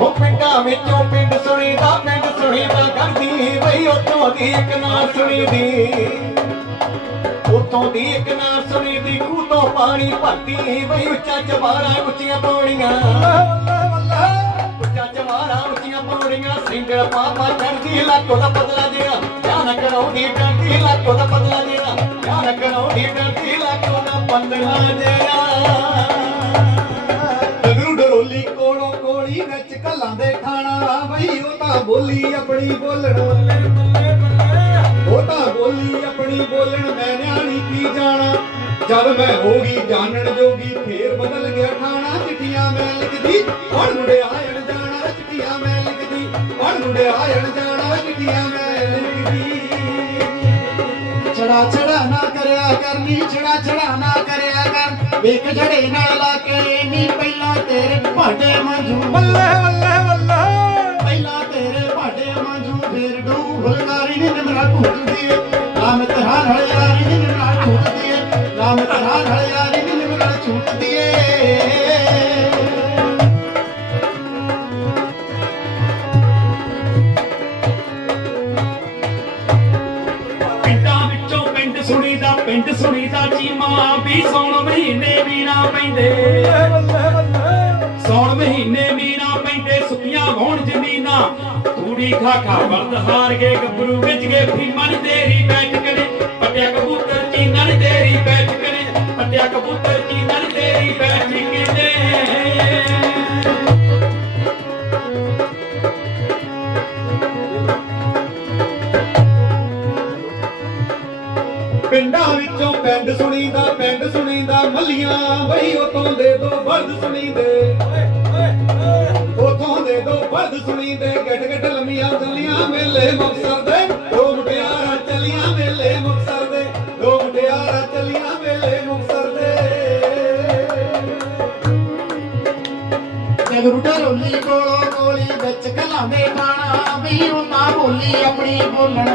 ਉਹ ਪਿੰਡਾਂ ਵਿੱਚੋਂ ਪਿੰਡ ਸੁਣੀਦਾ ਪਿੰਡ ਸੁਣੀਦਾ ਕਰਦੀ ਬਈ, ਉੱਥੋਂ ਦੀ ਇੱਕ ਨਾ ਸੁਣੀਦੀ। ਉੱਥੋਂ ਦੀ ਇੱਕ ਨਾ ਸੁਣੀਦੀ ਖੂਹ ਪਾਣੀ ਭਰਦੀ ਬਈ, ਉੱਚਾ ਚਵਾਰਾ ਉੱਚੀਆਂ ਪੌੜੀਆਂ। ਉੱਚਾ ਚਵਾਰਾ ਉੱਚੀਆਂ ਪੌੜੀਆਂ, ਸਿੰਗਲ ਪਾਪਾ ਚੜਦੀ ਲੱਕੋ ਦਾ ਬਦਲਾ ਜਿਹੜਾ ਧਿਆਨ ਕਰਾਉਂਦੀ ਡਾਂਡੀ ਲੱਕੋ ਦਾ ਬਦਲਾ ਜਿਹੜਾ ਧਿਆਨ ਕਰਾਉਂਦੀ ਡਰਦੀ ਲੱਕੋ ਦਾ ਬਦਲਾ ਜਿਹੜਾ ਬੋਲੀ ਆਪਣੀ ਬੋਲਣ ਉਹ ਤਾਂ ਬੋਲੀ ਆਪਣੀ ਬੋਲਣ ਮੈਂ ਨਿਆਣੀ ਕੀ ਜਾਣਾ? ਜਦ ਮੈਂ ਹੋ ਗਈ ਜਾਣਨ ਜੋਗੀ, ਫੇਰ ਬਦਲ ਗਿਆ ਖਾਣਾ ਚਿੱਠੀਆਂ ਮੈਂ ਲਿਖਦੀ, ਹੁਣ ਮੁੰਡੇ ਆਇਣ ਜਾਣਾ। ਚਿੱਠੀਆਂ ਮੈਂ ਲਿਖਦੀ, ਹੁਣ ਮੁੰਡੇ ਆਇਣ ਜਾਣਾ। ਚਿੱਠੀਆਂ ਮੈਂ ਲਿਖਦੀ। ਛੜਾ ਛੜਾ ਨਾ ਕਰਿਆ ਕਰਨੀ ਛੜਾ ਛੜਾ ਨਾ ਕਰਿਆ ਕਰ। ਵੇਖ ਝੜੇ ਨਾਲ ਲਾ ਕੇ ਨੀ ਪਹਿਲਾਂ ਤੇਰੇ ਭਾਡੇ ਮੰਜੂ। ਬੱਲੇ ਬੱਲੇ ਬੱਲੇ। ਤੇਰੇ ਭਾਡੇ ਫੇਰ ਡੂ ਫੁਲਕਾਰੀ ਨੀ ਨਿਮਰਾ ਘੁੱਟਦੀ ਏ। ਨਾਮ ਤੇਰਾ ਨਾਲ ਯਾਰੀ ਨੀ ਨਿਮਰਾ ਝੂਟਦੀ ਏ। ਨਾਮ ਤੇਰਾ ਨਾਲ ਯਾਰੀ ਨੀ ਨਿਮਰਾ ਝੂਟਦੀ ਏ। ਪਿੰਡਾਂ ਵਿੱਚੋਂ ਪਿੰਡ ਸੁਣੀਦਾ ਪਿੰਡ ਸੁਣੀਦਾ ਚੀਮਾ। ਵੀ ਸੌਣ ਮਹੀਨੇ ਵੀ ਨਾ ਪੈਂਦੇ। ਸੌਣ ਮਹੀਨੇ ਵੀ ਪੈਂਦੇ ਸੁੱਕੀਆਂ ਹੋਣ ਜ਼ਮੀਨਾਂ। ਤੂੜੀ ਖਾ ਖਾ ਵਰਦ ਹਾਰ ਗਏ, ਗੱਭਰੂ ਵਿੱਚ ਗਏ ਫੀਮਾਂ ਨੀ ਬੈਠ ਕਰੇ ਪੱਟਿਆ ਕਬੂਤਰ, ਚੀਨਾਂ ਨੀ ਬੈਠ ਕਰੇ ਪੱਟਿਆ ਕਬੂਤਰ, ਚੀਨਾਂ ਸੁਣੀਦਾ ਬਈ ਉਤੋਂ ਦੇ ਦੋ ਬਲਦ ਸੁਣੀਦੇ। ਉਤੋਂ ਦੇ ਦੋ ਬਲਦ ਸੁਣੀਦੇ। ਗੱਡ ਗੱਡ ਲੰਮੀਆਂ ਚੱਲੀਆਂ ਮੇਲੇ ਮੁਕਤਸਰ ਦੇ। ਦੋ ਮੁਟਿਆਰਾਂ ਚੱਲੀਆਂ ਮੇਲੇ ਮੁਕਤਸਰ ਦੇ। ਦੋ ਮੁਟਿਆਰਾਂ ਚੱਲੀਆਂ ਮੇਲੇ ਮੁਕਤਸਰ ਦੇ। ਜਗਰੂ ਢੋਲੀ ਕੋਲੋਂ ਕੋਲੀ ਵਿੱਚ ਕਲਾਂਦੇ ਖਾਣਾ, ਵੀ ਉਹ ਤਾਂ ਬੋਲੀ ਆਪਣੀ ਬੋਲਣ।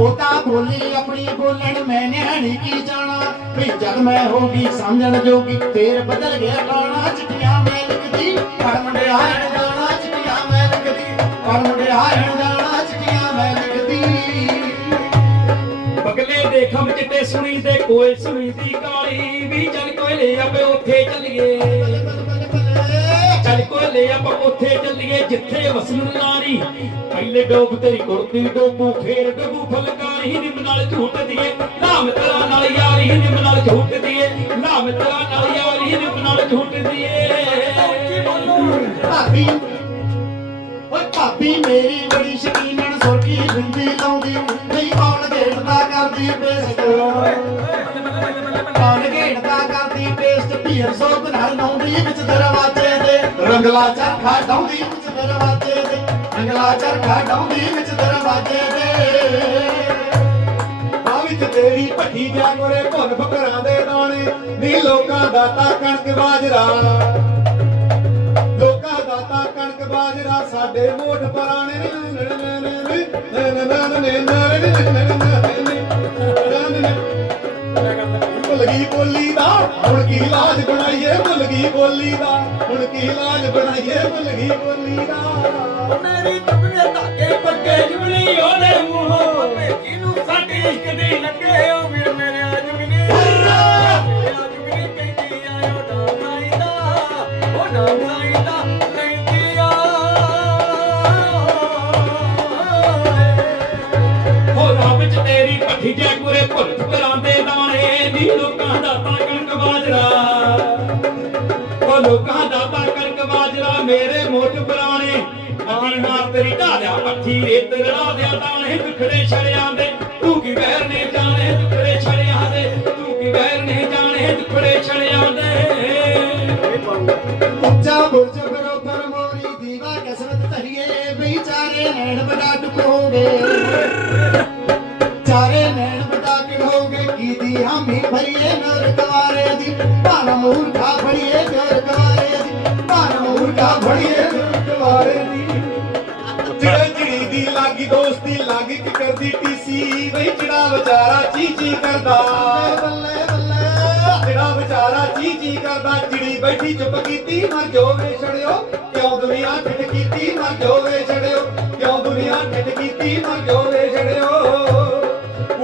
ਉਹ ਤਾਂ ਬੋਲੀ ਆਪਣੀ ਬੋਲਣ, ਮੈਂ ਨਿਆਣੀ ਕੀ ਜਾਣਾ? ਵੀ ਜਦ ਮੈਂ ਹੋ ਗਈ ਸਮਝਣ ਜੋਗੀ। ਫੇਰ ਬਦਲ ਗਿਆ ਗਾਣਾ ਚਿੱਠੀਆਂ ਮੈਂ ਲਿਖਦੀ। ਪਰ ਮੁੰਡੇ ਆਇਣ ਜਾਣਾ ਚਿੱਠੀਆਂ ਮੈਂ ਲਿਖਦੀ। ਪਰ ਮੁੰਡੇ ਆਇਣ ਜਾਣਾ ਚਿੱਠੀਆਂ ਮੈਂ ਲਿਖਦੀ। ਬਗਲੇ ਦੇ ਖੰਭ ਚਿੱਟੇ ਸੁਣੀ ਤੇ ਕੋਇ ਸੁਣੀ ਦੀ ਕਾਲੀ। ਵੀ ਚੱਲ ਕੋਇਲੇ ਆਪੇ ਉੱਥੇ ਚੱਲੀਏ। ਚੱਲ ਕੋਇਲੇ ਆਪਾਂ ਉੱਥੇ ਚੱਲੀਏ ਜਿੱਥੇ ਵਸਣ ਨਾਰੀ। ਪਹਿਲੇ ਡੋਬ ਤੇਰੀ ਕੁੜਤੀ ਡੋਬੂ, ਫੇਰ ਡੋਬੂ ਫਲਕਾਰੀ। ਨਿੰਮ ਨਾਲ ਝੂਟ ਦੀਏ, ਨਾਮ ਤੇਰਾ ਨਾਲ ਯਾਰੀ ਨਿੰਮ ਨਾਲ ਝੂਟ ਦੀਏ। ਨਾਮ ਤੇਰਾ ਨਾਲ ਯਾਰੀ ਨਿੰਮ ਨਾਲ ਝੂਟ ਦੀਏ। ਭਾਬੀ ਓਏ ਭਾਬੀ, ਮੇਰੀ ਬੜੀ ਸ਼ਕੀਨਣ ਸੁਰਖੀ ਬਿੰਦੀ ਲਾਉਂਦੀ। ਨਹੀਂ ਕੌਣ ਘੇੜਦਾ ਕਰਦੀ ਬੇਸਤ ਕੌਣ ਘੇੜਦਾ ਕਰਦੀ ਬੇਸਤ ਪੀਰ ਸੋ ਬਨਾਲ ਦੇ ਰੰਗਲਾ ਚਰਖਾ ਡਾਉਂਦੀ ਵਿੱਚ ਦਰਵਾਜ਼ੇ ਦੇ ਰੰਗਲਾ ਚਰਖਾ ਡਾਉਂਦੀ ਵਿੱਚ ਦਰਵਾਜ਼ੇ ਦੇ ਆ ਵਿੱਚ ਤੇਰੀ ਭੱਠੀ ਜਾ ਗੋਰੇ ਭੁੰਨ ਫਕਰਾਂ ਦੇ ਦਾਣੇ, ਨੀ ਲੋਕਾਂ ਦਾ ਤਾਂ ਕਣਕ ਬਾਜਰਾ। ਲੋਕਾਂ ਦਾ ਤਾਂ ਕਣਕ ਬਾਜਰਾ, ਸਾਡੇ ਮੋਢ ਪੁਰਾਣੇ ਨੇ ਨੇ ਨੇ ਨੇ ਨੇ ਨੇ ਨੇ ਨੇ। ਹੁਣ ਕੀ ਇਲਾਜ ਬਣਾਈਏ ਭੁੱਲ ਗਈ ਬੋਲੀ ਦਾ? ਹੁਣ ਕੀ ਇਲਾਜ ਬਣਾਈਏ ਭੁੱਲ ਗਈ ਬੋਲੀ ਦਾ? ਮੇਰੀ ਤੁਮਨੇ ਧਾਗੇ ਪੱਕੇ ਜੁਗਨੀ ਉਹਦੇ ਮੂੰਹੋਂ ਭੇਜੀ ਨੂੰ ਸਾਡੇ ਇਸ਼ਕ ਦੀ ਲੱਗੇ ਉਹ ਵੀਰ ਮੇਰੇ ਜੁਗਨੀ ਜੁਗਨੀ ਕਹਿੰਦੀ ਆਇਓ ਨਾ ਸਾਈਦਾ ਉਹ ਨਾ ਸਾਈਦਾ ਕਹਿੰਦੀ ਆ। ਹੋ ਰੱਬ ਚ ਤੇਰੀ ਭੱਠੀ ਜੇ ਗੁਰੇ ਭੁੱਲ ਪੱਠੀ ਰੇਤ ਰਲਾ ਦੁਖੜੇ ਛੜਿਆਂ ਦੇ। ਤੂੰ ਕੀ ਵੈਰ ਨੇ ਜਾਣੇ ਦੁਖੜੇ ਛੜਿਆਂ ਦੇ। ਤੂੰ ਕੀ ਵੈਰ ਨੇ ਜਾਣੇ ਦੁਖੜੇ ਇੱਕ ਕਰਦੀ ਟੀਸੀ ਵੇ ਜਿਹੜਾ ਵਿਚਾਰਾ ਜੀ ਜੀ ਕਰਦਾ। ਜਿਹੜਾ ਵਿਚਾਰਾ ਜੀ ਜੀ ਕਰਦਾ ਜਿਹੜੀ ਬੈਠੀ ਚੁੱਪ ਕੀਤੀ, ਮਰ ਜੋਵੇ ਛੜਿਓ। ਕਿਉਂ ਦੁਨੀਆ ਠਿੱਠ ਕੀਤੀ, ਮਰ ਜੋਵੇ ਛੜਿਓ। ਕਿਉਂ ਦੁਨੀਆ ਠਿੱਟ ਕੀਤੀ, ਮਰ ਜੋਵੇ ਛੜਿਓ।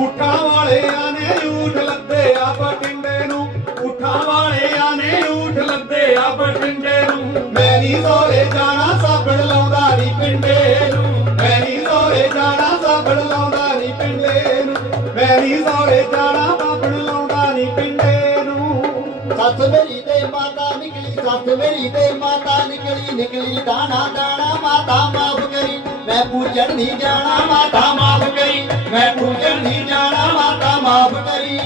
ਉਠਾ ਵਾਲਿਆਂ ਨੇ ਊਠ ਲੱਦੇ ਆ ਬਟਿੰਡੇ ਨੂੰ। ਉਠਾ ਵਾਲਿਆਂ ਨੇ ਊਠ ਲੱਦੇ ਆ ਬਟਿੰਡੇ ਨੂੰ। ਮੈਂ ਨਹੀਂ ਸੋਲੇ ਜਾਣ ਮੈਂ ਨਹੀਂ ਸੋਰੇ ਜਾਣਾ ਸਾਬਣ ਲਾਉਂਦਾ ਨਹੀਂ ਪਿੰਡੇ ਨੂੰ। ਸੱਸ ਮੇਰੀ ਤੇ ਮਾਤਾ ਨਿਕਲੀ ਸੱਸ ਮੇਰੀ ਤੇ ਮਾਤਾ ਨਿਕਲੀ ਨਿਕਲੀ ਦਾਣਾ ਦਾਣਾ ਮਾਤਾ ਮਾਫ ਕਰੀ। ਮੈਂ ਪੂਜਣ ਨਹੀਂ ਜਾਣਾ ਮਾਤਾ ਮਾਫ ਕਰੀ। ਮੈਂ ਪੂਜਣ ਨਹੀਂ ਜਾਣਾ ਮਾਤਾ ਮਾਫ ਕਰੀ।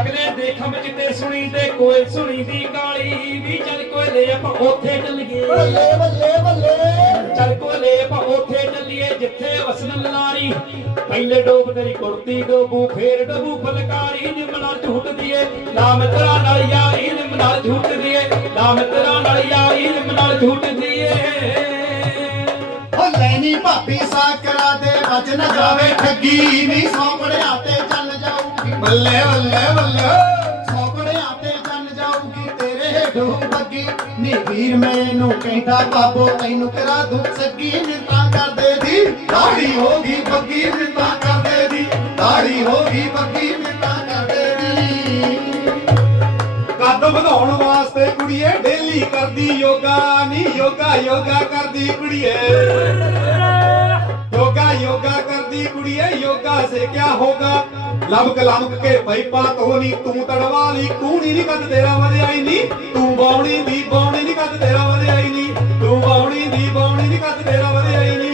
ਅਗਲੇ ਦੇਖਮ ਵਿੱਚ ਤੇ ਸੁਣੀ ਤੇ ਕੋਇਲ ਸੁਣੀ ਦੀ ਕਾਲੀ ਵੀ ਚੱਲ ਕੋਇਲੇ ਆਪਾਂ ਉੱਥੇ ਚੱਲੀਏ ਬੱਲੇ ਬੱਲੇ ਬੱਲੇ। ਚੱਲ ਕੋਲੇ ਆਪਾਂ ਉੱਥੇ ਚੱਲੀਏ ਜਿੱਥੇ ਵਸਣ ਲਾਰੀ। ਪਹਿਲੇ ਡੋਬ ਤੇਰੀ ਕੁੜਤੀ ਡੋਬੂ ਫੇਰ ਡੋਬੂ ਫਲਕਾਰੀ। ਨਿੰਮ ਨਾਲ ਝੂਟ ਦੀਏ ਨਾ ਮਿੱਤਰਾਂ ਨਾਲ ਯਾਰੀ। ਨਿੰਮ ਨਾਲ ਝੂਟ ਦੀਏ ਨਾ ਮਿੱਤਰਾਂ ਨਾਲ ਯਾਰੀ। ਨਿੰਮ ਨਾਲ ਝੂਟ ਦੀਏ। ਓ ਲੈਣੀ ਭਾਬੀ ਸਾਕਰਾ ਦੇ ਵੱਜ ਨਾ ਜਾਵੇ ਠੱਗੀ। ਨਹੀਂ ਸੌਂਪੜਿਆ ਤੇ ਚੱਲ ਜਾਊਗੀ ਬੱਲੇ ਬੱਲੇ ਬੱਲੇ। ਤੇਰੇ ਬੱਗੀ ਨੀ ਵੀਰ, ਮੈਨੂੰ ਕਹਿੰਦਾ ਬਾਬੋ, ਤੈਨੂੰ ਕਰਾ ਦੂੰ ਸੱਗੀ ਮਿੰਤਾ ਕਰਦੇ ਦੀ ਦਾੜੀ ਹੋ ਗਈ ਬੱਗੀ ਮਿੰਤਾ ਕਰਦੇ ਦੀ ਦਾੜੀ ਹੋ ਗਈ ਬੱਗੀ ਮਿੰਤਾ ਕਰਦੇ ਦੀ ਕੱਦ ਵਧਾਉਣ ਵਾਸਤੇ ਕੁੜੀਏ, ਡੇਲੀ ਕਰਦੀ ਯੋਗਾ ਨਹੀਂ ਯੋਗਾ ਯੋਗਾ ਕਰਦੀ ਕੁੜੀਏ। ਯੋਗਾ ਯੋਗਾ ਕਰਦੀ ਕੁੜੀਏ, ਯੋਗਾ ਸੇ ਕਿਆ ਹੋਗਾ? ਲਮਕ ਲਮਕ ਕੇ ਪੈਪਾ ਤੋਂ ਨਹੀਂ ਤੂੰ ਤੜਵਾ ਕੂਣੀ ਨਹੀਂ ਕੱਦ ਤੇਰਾ ਵਧਿਆਈ ਨਹੀਂ ਤੂੰ ਬਾਉਣੀ ਦੀ ਬਾਉਣੀ ਨਹੀਂ ਕੱਦ ਤੇਰਾ ਵਧਿਆਈ ਨਹੀਂ ਤੂੰ ਬਾਉਣੀ ਦੀ ਬਾਉਣੀ ਨਹੀਂ ਕੱਦ ਤੇਰਾ ਵਧਿਆਈ ਨਹੀਂ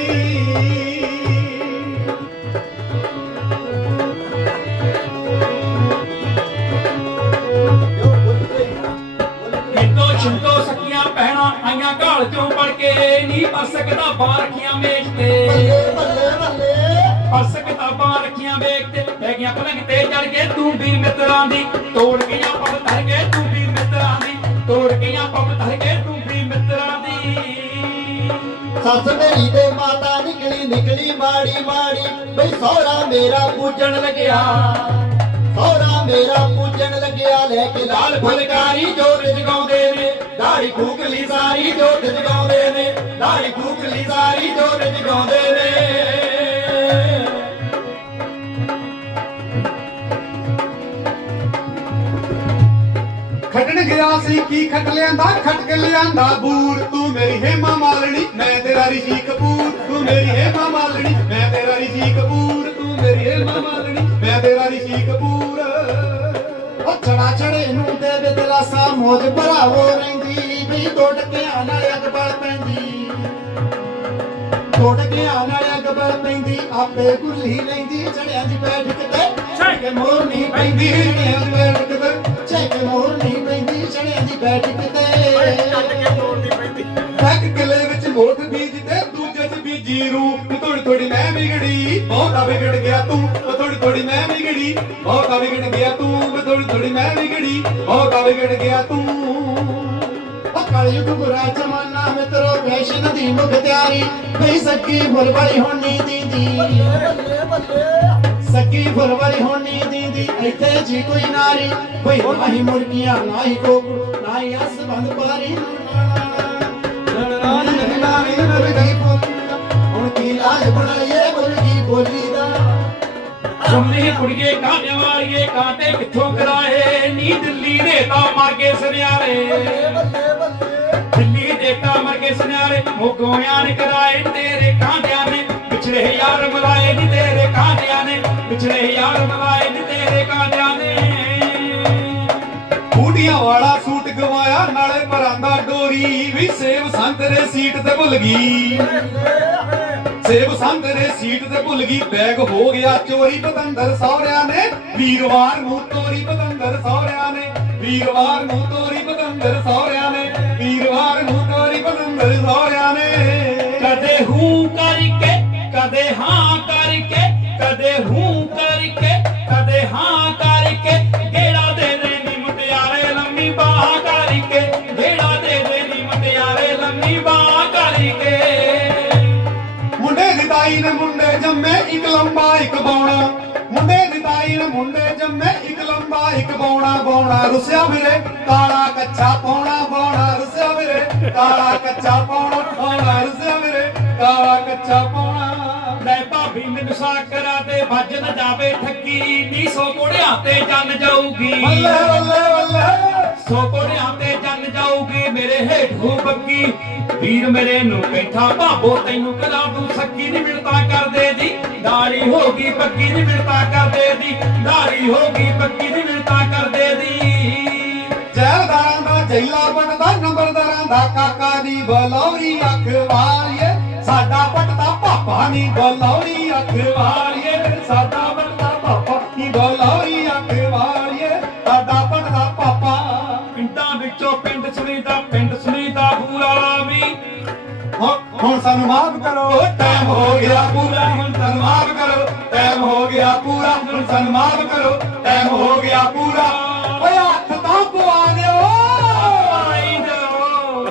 ਕਿੰਦੋ ਸਕੀਆਂ ਪਹਿਣਾ ਆਈਆਂ ਘਾਲ ਚੋਂ ਪੜ ਕੇ ਨਹੀਂ ਪਰਸ ਕਿਤਾਬਾਂ ਰੱਖੀਆਂ ਮੇਜ਼ ਤੇ। ਤੇ ਪਲੰਗ ਤੇ ਚੜ ਕੇ ਤੂੰ ਵੀ ਮਿੱਤਰਾਂ ਦੀ, ਤੋੜ ਗਈਆਂ ਪੱਬ ਧਰ ਕੇ ਤੂੰ ਵੀ ਮਿੱਤਰਾਂ ਦੀ, ਤੋੜ ਗਈਆਂ ਪੱਬ ਧਰ ਕੇ ਤੂੰ ਵੀ ਮਿੱਤਰਾਂ ਦੀ। ਸੱਸ ਮੇਰੀ ਤੇ ਮਾਤਾ ਨਿਕਲੀ ਨਿਕਲੀ ਮਾੜੀ ਮਾੜੀ, ਬਈ ਸੋਹਰਾ ਮੇਰਾ ਪੂਜਣ ਲੱਗਿਆ। ਸੋਹਰਾ ਮੇਰਾ ਪੂਜਣ ਲੱਗਿਆ, ਲੈ ਕੇ ਲਾਲ ਫੁਲਕਾਰੀ ਜੋਤ ਜਗਾਉਂਦੇ ਨੇ। ਦਾੜੀ ਖੂਕਲੀ ਸਾਰੀ ਜੋਤ ਜਗਾਉਂਦੇ ਨੇ, ਦਾੜੀ ਖੂਕਲੀ ਸਾਰੀ ਜੋਤ ਜਗਾਉਂਦੇ ਨੇ। ਖੱਟਣ ਸੀ ਕੀ ਖੱਟ ਲਿਆਂਦਾ? ਖੱਟ ਕੇ ਲਿਆਂਦਾ ਬੂਰ। ਤੂੰ ਮੇਰੀ ਹੇਮਾ ਮਾਲਣੀ, ਮੈਂ ਤੇਰਾ ਰਿਸ਼ੀ ਕਪੂਰ। ਤੂੰ ਮੇਰੀ ਹੇਮਾ ਮਾਲਣੀ, ਮੈਂ ਤੇਰਾ ਰਿਸ਼ੀ ਕਪੂਰ। ਤੂੰ ਮੇਰੀ ਹੇਮਾ ਮਾਲਣੀ, ਮੈਂ ਤੇਰਾ ਰਿਸ਼ੀ ਕਪੂਰ। ਉਹ ਚੜਾ ਚੜੇ ਨੂੰ ਤੇ ਬਦਲਾਸਾ ਮੋਜ ਭਰਾਵੋ ਰਹਿੰਦੀ। ਵੀ ਦੋ ਨਾਲ ਅੱਗ ਬਲ ਪੈਂਦੀ। ਦੋ ਨਾਲ ਅੱਗ ਬਲ ਪੈਂਦੀ, ਆਪੇ ਗੁੱਲੀ ਲੈਂਦੀ। ਚੜਿਆਂ ਦੀ ਬੈਠ ਕੇ ਛੱਡ ਕੇ ਮੋਰ ਪੈਂਦੀ। ਚੜਿਆਂ ਦੀ ਬੈਠ ਕੇ ਛੱਡ ਕੇ ਮੋਰ ਨਹੀਂ ਪੈਂਦੀ ਚੜਿਆਂ ਦੀ ਬੈਠ ਕੇ ਛੱਡ ਕੇ ਮੋਰ ਨਹੀਂ ਪੈਂਦੀ। ਇੱਕ ਕਿਲੇ ਵਿੱਚ ਮੋਠ ਬੀਜ ਤੇ ਦੂਜੇ ਚ ਬੀਜੀ ਰੂ ਥੋੜੀ ਥੋੜੀ ਮੈਂ ਵਿਗੜੀ ਬਹੁਤਾ ਵਿਗੜ ਗਿਆ ਤੂੰ। ਥੋੜੀ ਥੋੜੀ ਮੈਂ ਵਿਗੜੀ ਬਹੁਤਾ ਵਿਗੜ ਗਿਆ ਤੂੰ। ਥੋੜੀ ਥੋੜੀ ਮੈਂ ਵਿਗੜੀ ਬਹੁਤਾ ਵਿਗੜ ਗਿਆ ਤੂੰ। ਕਲਯੁਗ ਬੁਰਾ ਜ਼ਮਾਨਾ ਮਿੱਤਰੋ ਫੈਸ਼ਨ ਦੀ ਮੁਖ ਤਿਆਰੀ। ਨਹੀਂ ਸਕੀ ਫੁੱਲ ਵਾਲੀ ਹੋਣੀ ਦੀਦੀ। ਬੱਲੇ ਬੱਲੇ ਸਕੀ ਫੁੱਲ ਵਾਲੀ ਹੋਣੀ ਦੀਦੀ। ਇੱਥੇ ਜੀ ਕੋਈ ਨਾਰੀ, ਕੋਈ ਨਹੀਂ ਮੁਰਗੀਆਂ ਨਾ ਹੀ ਕੋਕੜੂ ਅਸ ਬੰਦ ਪਾਰੀ। ਹੁਣ ਕੀ ਲਾਜ ਬਣਾਈਏ ਮੁਰਗੀ ਬੋਲੀ ਦਾ? ਸੁਣਨੀ ਕੁੜੀਏ ਕਾਂਟੇ ਮਾਰੀਏ ਕਾਂਟੇ ਕਿੱਥੋਂ ਕਰਾਏ? ਨੀ ਦਿੱਲੀ ਦੇ ਤਾਂ ਮਰ ਗਏ ਸੁਨਿਆਰੇ। ਦਿੱਲੀ ਦੇ ਤਾਂ ਮਰ ਗਏ ਸੁਨਿਆਰੇ। ਮੋਗੋਆਂ ਨੇ ਕਰਾਏ ਤੇਰੇ ਕਾਂਟਿਆਂ ਨੇ? ਪਿਛਲੇ ਯਾਰ ਮਲਾਏ ਨੀ ਤੇਰੇ ਕਾਂਟਿਆਂ ਨੇ, ਪਿਛਲੇ ਯਾਰ ਮਲਾਏ ਨੀ ਤੇਰੇ ਕਾਂਟਿਆਂ ਨੇ। ਬੂਟੀਆਂ ਵਾਲਾ ਸੂਟ ਗਵਾਇਆ, ਨਾਲੇ ਪਰਾਂਦਾ ਡੋਰੀ ਵੀ ਸੇਬ ਸੰਤਰੇ ਸੀਟ ਤੇ ਭੁੱਲ ਗਈ। ਸੇਬ ਸੰਤਰੇ ਸੀਟ ਤੇ ਭੁੱਲ ਗਈ, ਬੈਗ ਹੋ ਗਿਆ ਚੋਰੀ ਪਤੰਦਰ ਸਹੁਰਿਆਂ ਨੇ। ਵੀਰਵਾਰ ਨੂੰ ਤੋਰੀ ਪਤੰਦਰ ਸਹੁਰਿਆਂ ਨੇ, ਵੀਰਵਾਰ ਨੂੰ ਤੋਰੀ ਪਤੰਦਰ ਸਹੁਰਿਆਂ ਨੇ, ਵੀਰਵਾਰ ਨੂੰ ਤੋਰੀ ਪਤੰਦਰ ਸਹੁਰਿਆਂ ਨੇ। ਕਦੇ ਹੂੰ ਕਰਕੇ ਮੁੰਡੇ ਜੰਮੇ ਇੱਕ ਲੰਬਾ ਇੱਕ ਬੌਣਾ ਬੌਣਾ ਰੁਸਿਆ ਵੀਰੇ ਕਾਲਾ ਕੱਚਾ ਪੌਣਾ ਬੌਣਾ ਰੁਸਿਆ ਵੀਰੇ ਕਾਲਾ ਕੱਚਾ ਪੌਣਾ ਬੌਣਾ ਰੁਸਿਆ ਵੀਰੇ ਕਾਲਾ ਕੱਚਾ ਪੌਣਾ। ਲੈ ਭਾਬੀ ਮੈਨੂੰ ਸਾਕਰਾ ਤੇ ਵੱਜ ਨਾ ਜਾਵੇ ਠੱਗੀ ਨੀ ਸੋ ਕੋੜਿਆਂ ਤੇ ਜੰਨ ਜਾਊਗੀ। ਬੱਲੇ ਬੱਲੇ ਬੱਲੇ। ਸੋ ਕੋੜਿਆਂ ਤੇ ਜੰਨ ਜਾਊਗੀ ਮੇਰੇ ਹੇਠੂ ਬੱਕੀ ਵੀਰ ਮੇਰੇ ਨੂੰ ਕੈਠਾ ਭਾਬੋ ਤੈਨੂੰ ਕਦਾ ਤੂੰ ਸੱਕੀ ਦੀ ਮਿਲਤਾ ਕਰਦੇ ਦੀ। ਦਾੜੀ ਹੋ ਗਈ ਪੱਕੀ ਦੀ ਮਿਲਤਾ ਕਰਦੇ ਦੀ। ਦਾੜੀ ਹੋ ਗਈ ਪੱਕੀ ਦੀ ਮਿਲਤਾ ਕਰਦੇ ਦੀ। ਜੈਲਦਾਰਾਂ ਦਾ ਜੈਲਾ ਬਣਦਾ ਨੰਬਰਦਾਰਾਂ ਦਾ ਕਾਕਾ ਦੀ ਬਲੌਰੀ ਅੱਖ ਵਾਲੀਏ। ਸਾਡਾ ਪਟਦਾ ਪਾਪਾ ਨਹੀਂ ਬਲੌਰੀ ਅੱਖ ਵਾਲੀਏ। ਸਾਡਾ ਪਟਦਾ ਪਾਪਾ ਨਹੀਂ ਬਲੌਰੀ ਅੱਖ ਵਾਲੀਏ। ਸਾਡਾ ਪਟਦਾ ਪਾਪਾ। ਪਿੰਡਾਂ ਵਿੱਚੋਂ ਪਿੰਡ ਸੁਣੀਦਾ ਪਿੰਡ ਸੁਣੀਦਾ ਬੂਲਾ ਵੀ। ਹੁਣ ਸਾਨੂੰ ਮਾਫ ਕਰੋ। ਟਾਈਮ ਹੋ ਗਿਆ ਪੂਰਾ ਹੁਣ ਸਾਨੂੰ ਮਾਫ ਕਰੋ। ਟਾਈਮ ਹੋ ਗਿਆ ਪੂਰਾ ਹੁਣ ਸਾਨੂੰ ਮਾਫ ਕਰੋ। ਟਾਈਮ ਹੋ ਗਿਆ ਪੂਰਾ। ਓਏ ਹੱਥ ਤਾਂ ਪਵਾ ਦਿਓ। ਆਈ ਜਾਓ